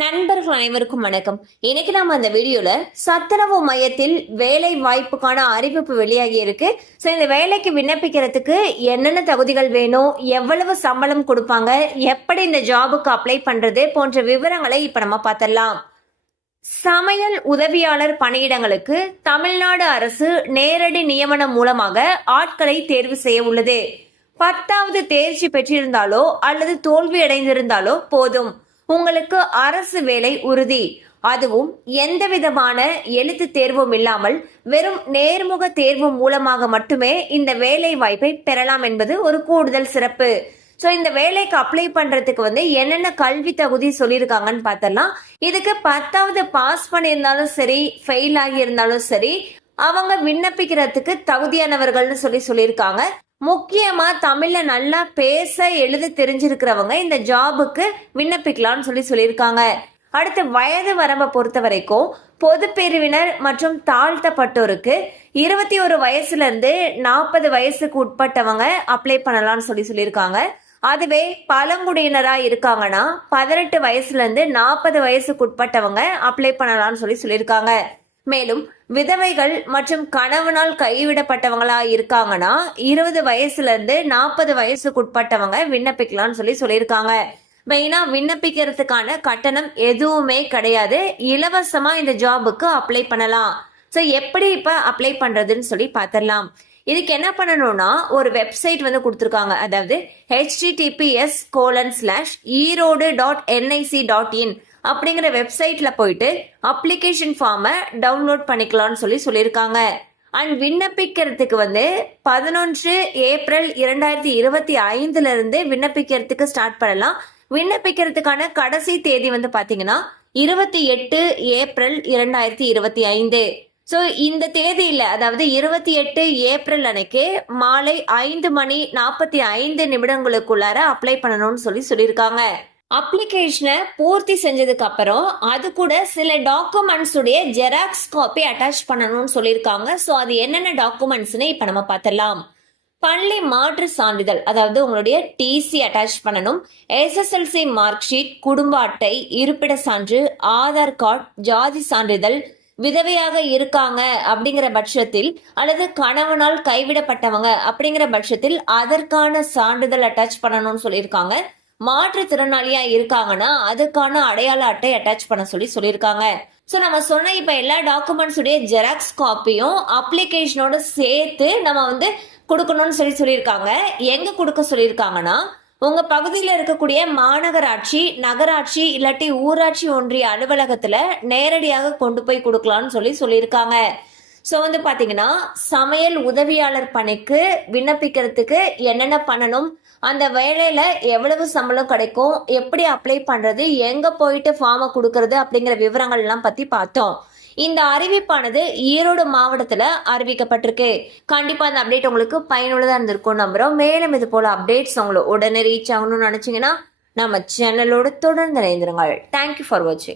நண்பர்கள் அனைவருக்கும் வணக்கம். இன்னைக்கு நாம அந்த வீடியோல சத்துணவு மையத்தில் வேலை வாய்ப்புக்கான அறிவிப்பு வெளியாகி இருக்கு. ஸோ இந்த வேலைக்கு விண்ணப்பிக்கிறதுக்கு என்னென்ன தகுதிகள் வேணும், எவ்வளவு சம்பளம் கொடுப்பாங்க, எப்படி இந்த ஜாபுக்கு அப்ளை பண்றது போன்ற விவரங்களை இப்ப நம்ம பார்த்தலாம். சமையல் உதவியாளர் பணியிடங்களுக்கு தமிழ்நாடு அரசு நேரடி நியமனம் மூலமாக ஆட்களை தேர்வு செய்ய உள்ளது. 10வது தேர்ச்சி பெற்றிருந்தாலோ அல்லது தோல்வி அடைந்திருந்தாலோ போதும், உங்களுக்கு அரசு வேலை உறுதி. அதுவும் எந்த விதமான எழுத்து தேர்வும் இல்லாமல் வெறும் நேர்முக தேர்வு மூலமாக மட்டுமே இந்த வேலை வாய்ப்பை பெறலாம் என்பது ஒரு கூடுதல் சிறப்பு. ஸோ இந்த வேலைக்கு அப்ளை பண்றதுக்கு என்னென்ன கல்வி தகுதி சொல்லியிருக்காங்கன்னு பார்த்தலாம். இதுக்கு 10வது பாஸ் பண்ணியிருந்தாலும் சரி, ஃபெயில் ஆகி இருந்தாலும் சரி, அவங்க விண்ணப்பிக்கிறதுக்கு தகுதியானவர்கள்னு சொல்லியிருக்காங்க. முக்கியமா தமிழ்ல நல்லா பேச எழுத தெரிஞ்சிருக்கிறவங்க இந்த ஜாபுக்கு விண்ணப்பிக்கலாம்னு சொல்லியிருக்காங்க. அடுத்து வயது வரம்பை பொறுத்த வரைக்கும் பொது பிரிவினர் மற்றும் தாழ்த்தப்பட்டோருக்கு 21 வயசுல இருந்து 40 வயசுக்கு உட்பட்டவங்க அப்ளை பண்ணலாம்னு சொல்லியிருக்காங்க. அதுவே பழங்குடியினரா இருக்காங்கன்னா 18 வயசுல இருந்து 40 வயசுக்கு உட்பட்டவங்க அப்ளை பண்ணலாம்னு சொல்லியிருக்காங்க. மேலும் விதவைகள் மற்றும் கணவனால் கைவிடப்பட்டவங்களா இருக்காங்கன்னா 20 வயசுல இருந்து 40 வயசுக்கு உட்பட்டவங்க விண்ணப்பிக்கலாம்னு சொல்லியிருக்காங்க. மெயினா விண்ணப்பிக்கிறதுக்கான கட்டணம் எதுவுமே கிடையாது, இலவசமா இந்த ஜாபுக்கு அப்ளை பண்ணலாம். ஸோ எப்படி இப்ப அப்ளை பண்றதுன்னு பார்த்துடலாம். இதுக்கு என்ன பண்ணணும்னா ஒரு வெப்சைட் கொடுத்துருக்காங்க. அதாவது https:/erode.nic.in அப்படிங்கிற வெப்சைட்ல போயிட்டு அப்ளிகேஷன் ஃபார்மை டவுன்லோட் பண்ணிக்கலாம்னு சொல்லியிருக்காங்க. அண்ட் விண்ணப்பிக்கிறதுக்கு 11 ஏப்ரல் 2025 இருந்து விண்ணப்பிக்கிறதுக்கு ஸ்டார்ட் பண்ணலாம். விண்ணப்பிக்கிறதுக்கான கடைசி தேதி பாத்தீங்கன்னா 28 ஏப்ரல் 2025. ஸோ இந்த தேதியில, அதாவது 28 ஏப்ரல் அன்னைக்கு மாலை 5:45 அப்ளை பண்ணணும்னு சொல்லியிருக்காங்க. அப்ளிகேஷனை பூர்த்தி செஞ்சதுக்கு அப்புறம் அது கூட சில டாக்குமெண்ட்ஸ் உடைய ஜெராக்ஸ் காப்பி அட்டாச் பண்ணணும்னு சொல்லியிருக்காங்க. ஸோ அது என்னென்ன டாக்குமெண்ட்ஸ்னு இப்ப நம்ம பார்த்தலாம். பள்ளி மாற்று சான்றிதழ், அதாவது உங்களுடைய டிசி அட்டாச் பண்ணணும். எஸ்எஸ்எல்சி மார்க் ஷீட், குடும்ப அட்டை, இருப்பிட சான்று, ஆதார் கார்டு, ஜாதி சான்றிதழ், விதவையாக இருக்காங்க அப்படிங்கிற பட்சத்தில் அல்லது கணவனால் கைவிடப்பட்டவங்க அப்படிங்கிற பட்சத்தில் அதற்கான சான்றிதழ் அட்டாச் பண்ணணும்னு சொல்லியிருக்காங்க. மாற்றுத்திறனாளியா இருக்காங்கன்னா அதுக்கான அடையாள அட்டை அட்டாச் பண்ண சொல்லியிருக்காங்க. ஸோ நம்ம சொன்ன இப்ப எல்லா டாக்குமெண்ட்ஸ் உடைய ஜெராக்ஸ் காப்பியும் அப்ளிகேஷனோட சேர்த்து நம்ம கொடுக்கணும்னு சொல்லியிருக்காங்க. எங்க கொடுக்க சொல்லியிருக்காங்கன்னா உங்க பகுதியில் இருக்கக்கூடிய மாநகராட்சி, நகராட்சி இல்லாட்டி ஊராட்சி ஒன்றிய அலுவலகத்துல நேரடியாக கொண்டு போய் கொடுக்கலாம்னு சொல்லியிருக்காங்க. ஸோ பாத்தீங்கன்னா சமையல் உதவியாளர் பணிக்கு விண்ணப்பிக்கிறதுக்கு என்னென்ன பண்ணணும், அந்த வேலையில எவ்வளவு சம்பளம் கிடைக்கும், எப்படி அப்ளை பண்றது, எங்க போயிட்டு ஃபார்மை கொடுக்கறது அப்படிங்கிற விவரங்கள் எல்லாம் பத்தி பார்த்தோம். இந்த அறிவிப்பானது ஈரோடு மாவட்டத்துல அறிவிக்கப்பட்டிருக்கு. கண்டிப்பா அந்த அப்டேட் உங்களுக்கு பயனுள்ளதா இருந்திருக்கும் நம்புறோம். மேலும் இது போல அப்டேட்ஸ் உங்களுக்கு உடனே ரீச் ஆகணும்னு நினைச்சீங்கன்னா நம்ம சேனலோட தொடர்ந்து இணைந்திருங்கள். தேங்க்யூ ஃபார் வாட்சிங்.